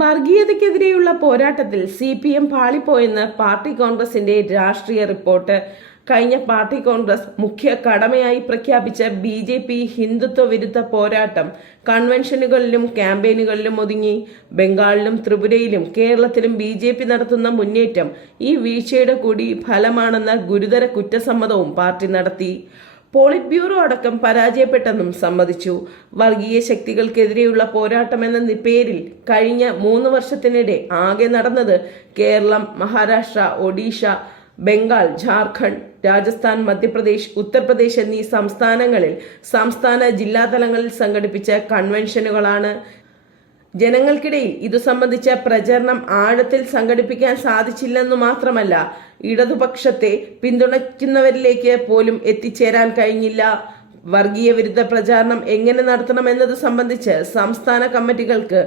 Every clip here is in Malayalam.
വർഗീയതയ്ക്കെതിരെയുള്ള പോരാട്ടത്തിൽ സി പി എം പാളിപ്പോയെന്ന് പാർട്ടി കോൺഗ്രസിന്റെ രാഷ്ട്രീയ റിപ്പോർട്ട്. കഴിഞ്ഞ പാർട്ടി കോൺഗ്രസ് മുഖ്യ കടമയായി പ്രഖ്യാപിച്ച ബി ജെ പി ഹിന്ദുത്വ വിരുദ്ധ പോരാട്ടം കൺവെൻഷനുകളിലും ക്യാമ്പയിനുകളിലും ഒതുങ്ങി. ബംഗാളിലും ത്രിപുരയിലും കേരളത്തിലും ബി ജെ പി നടത്തുന്ന മുന്നേറ്റം ഈ വീഴ്ചയുടെ കൂടി ഫലമാണെന്ന ഗുരുതര കുറ്റസമ്മതവും പാർട്ടി നടത്തി. പോളിറ്റ് ബ്യൂറോ അടക്കം പരാജയപ്പെട്ടെന്നും സമ്മതിച്ചു. വർഗീയ ശക്തികൾക്കെതിരെയുള്ള പോരാട്ടം എന്ന പേരിൽ കഴിഞ്ഞ മൂന്ന് വർഷത്തിനിടെ ആകെ നടന്നത് കേരളം മഹാരാഷ്ട്ര ഒഡീഷ ബംഗാൾ ജാർഖണ്ഡ് രാജസ്ഥാൻ മധ്യപ്രദേശ് ഉത്തർപ്രദേശ് എന്നീ സംസ്ഥാനങ്ങളിൽ സംസ്ഥാന ജില്ലാതലങ്ങളിൽ സംഘടിപ്പിച്ച കൺവെൻഷനുകളാണ് ജനങ്ങൾക്കിടയിൽ ഇതു സംബന്ധിച്ച പ്രചരണം ആഴത്തിൽ സംഘടിപ്പിക്കാൻ സാധിച്ചില്ലെന്നു മാത്രമല്ല ഇടതുപക്ഷത്തെ പിന്തുണയ്ക്കുന്നവരിലേക്ക് പോലും എത്തിച്ചേരാൻ കഴിഞ്ഞില്ല. വർഗീയ വിരുദ്ധ പ്രചാരണം എങ്ങനെ നടത്തണമെന്നത് സംബന്ധിച്ച് സംസ്ഥാന കമ്മിറ്റികൾക്ക്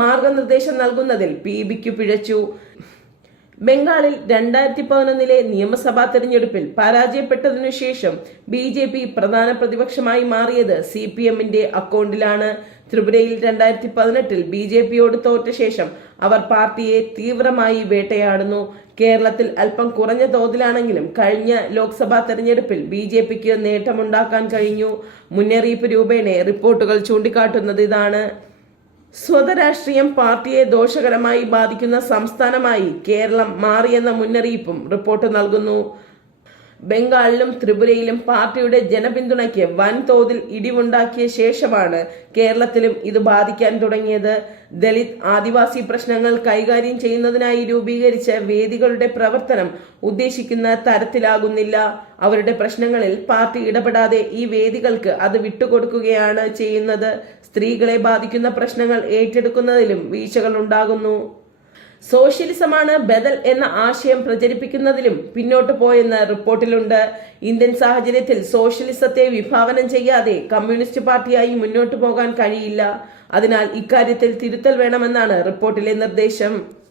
മാർഗനിർദ്ദേശം നൽകുന്നതിൽ പി ബിക്കു പിഴച്ചു. ബംഗാളിൽ രണ്ടായിരത്തി പതിനൊന്നിലെ നിയമസഭാ തെരഞ്ഞെടുപ്പിൽ പരാജയപ്പെട്ടതിനു ശേഷം ബി ജെ പി പ്രധാന പ്രതിപക്ഷമായി മാറിയത് സി പി എമ്മിന്റെ അക്കൗണ്ടിലാണ്. ത്രിപുരയിൽ രണ്ടായിരത്തി പതിനെട്ടിൽ ബി ജെ പിയോട് തോറ്റ ശേഷം അവർ പാർട്ടിയെ തീവ്രമായി വേട്ടയാടുന്നു. കേരളത്തിൽ അല്പം കുറഞ്ഞ തോതിലാണെങ്കിലും കഴിഞ്ഞ ലോക്സഭാ തെരഞ്ഞെടുപ്പിൽ ബി ജെ പിക്ക് നേട്ടമുണ്ടാക്കാൻ കഴിഞ്ഞു. മുന്നറിയിപ്പ് രൂപേണ റിപ്പോർട്ടുകൾ ചൂണ്ടിക്കാട്ടുന്നത് ഇതാണ്. സ്വതരാഷ്ട്രീയം പാർട്ടിയെ ദോഷകരമായി ബാധിക്കുന്ന സംസ്ഥാനമായി കേരളം മാറിയെന്ന മുന്നറിയിപ്പും റിപ്പോർട്ട് നൽകുന്നു. ബംഗാളിലും ത്രിപുരയിലും പാർട്ടിയുടെ ജനപിന്തുണയ്ക്ക് വൻതോതിൽ ഇടിവുണ്ടാക്കിയ ശേഷമാണ് കേരളത്തിലും ഇത് ബാധിക്കാൻ തുടങ്ങിയത്. ദളിത് ആദിവാസി പ്രശ്നങ്ങൾ കൈകാര്യം ചെയ്യുന്നതിനായി രൂപീകരിച്ച വേദികളുടെ പ്രവർത്തനം ഉദ്ദേശിക്കുന്ന തരത്തിലാകുന്നില്ല. അവരുടെ പ്രശ്നങ്ങളിൽ പാർട്ടി ഇടപെടാതെ ഈ വേദികൾക്ക് അത് വിട്ടുകൊടുക്കുകയാണ് ചെയ്യുന്നത്. സ്ത്രീകളെ ബാധിക്കുന്ന പ്രശ്നങ്ങൾ ഏറ്റെടുക്കുന്നതിലും വീഴ്ചകൾ ഉണ്ടാകുന്നു. സോഷ്യലിസമാണ് ബദൽ എന്ന ആശയം പ്രചരിപ്പിക്കുന്നതിലും പിന്നോട്ട് പോയെന്ന് റിപ്പോർട്ടിലുണ്ട്. ഇന്ത്യൻ സാഹചര്യത്തിൽ സോഷ്യലിസത്തെ വിഭാവനം ചെയ്യാതെ കമ്മ്യൂണിസ്റ്റ് പാർട്ടിയായി മുന്നോട്ട് പോകാൻ കഴിയില്ല. അതിനാൽ ഇക്കാര്യത്തിൽ തിരുത്തൽ വേണമെന്നാണ് റിപ്പോർട്ടിലെ നിർദ്ദേശം.